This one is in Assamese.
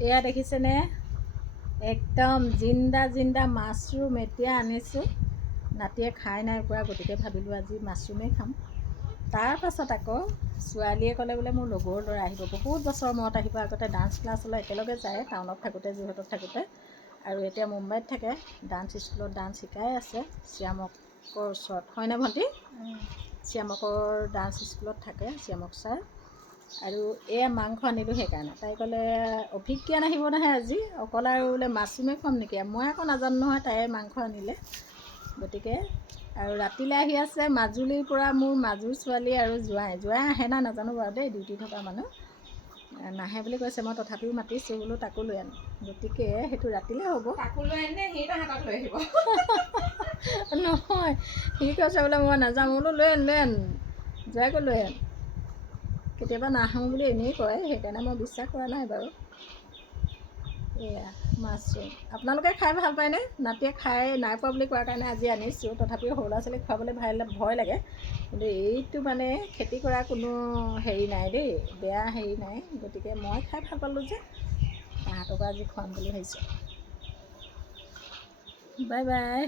এয়া দেখিছেনে একদম জিন্দা জিন্দা মাছৰুম এতিয়া আনিছোঁ। নাতিয়ে খাই নাই পৰা, গতিকে ভাবিলোঁ আজি মাছৰুমেই খাম। তাৰপাছত আকৌ ছোৱালীয়ে ক'লে বোলে মোৰ লগৰ ল'ৰা আহিব, বহুত বছৰৰ মূৰত আহিব। আগতে ডান্স ক্লাছলৈ একেলগে যায় টাউনত থাকোঁতে, যোৰহাটত থাকোঁতে, আৰু এতিয়া মুম্বাইত থাকে। ডান্স স্কুলত ডান্স শিকাই আছে শ্যামকৰ ওচৰত, হয়নে ভণ্টি? শ্যামকৰ ডান্স স্কুলত থাকে শ্যামক ছাৰ। আৰু এয়া মাংস আনিলোঁ সেইকাৰণে। তাই ক'লে অভিজ্ঞান আহিব নহয় আজি, অকল আৰু বোলে মাছৰুমেই খুৱাম নেকি? মই আকৌ নাজানো নহয়, তাই মাংস আনিলে। গতিকে আৰু ৰাতিলৈ আহি আছে মাজুলীৰ পৰা মোৰ মাজুৰ ছোৱালী আৰু জোঁৱাই আহে না নাজানো বাৰু দেই, ডিউটি থকা মানুহ নাহে বুলি কৈছে। মই তথাপিও মাতিছোঁ বোলো তাকো লৈ আনো। গতিকে সেইটো ৰাতিলৈ হ'ব। তাকো লৈ আনিলে সি তাহাঁতক লৈ আহিব। নহয়, সি কৈছে বোলে মই নাযাওঁ। বোলো লৈ আন জোঁৱাইকো লৈ আন। কেতিয়াবা নাহোঁ বুলি এনেই কয়, সেইকাৰণে মই বিশ্বাস কৰা নাই বাৰু। এয়া মাছৰুম আপোনালোকে খাই ভাল পায়নে? নাতিয়ে খাই নাই পোৱা বুলি কোৱাৰ কাৰণে আজি আনিছোঁ। তথাপিও সৰু ল'ৰা ছোৱালীক খুৱাবলৈ ভয় লাগে, কিন্তু এইটো মানে খেতি কৰা কোনো হেৰি নাই দেই, বেয়া হেৰি নাই। গতিকে মই খাই ভাল পালোঁ যে তাহাঁতকো আজি খুৱাম বুলি ভাবিছোঁ। Bye bye.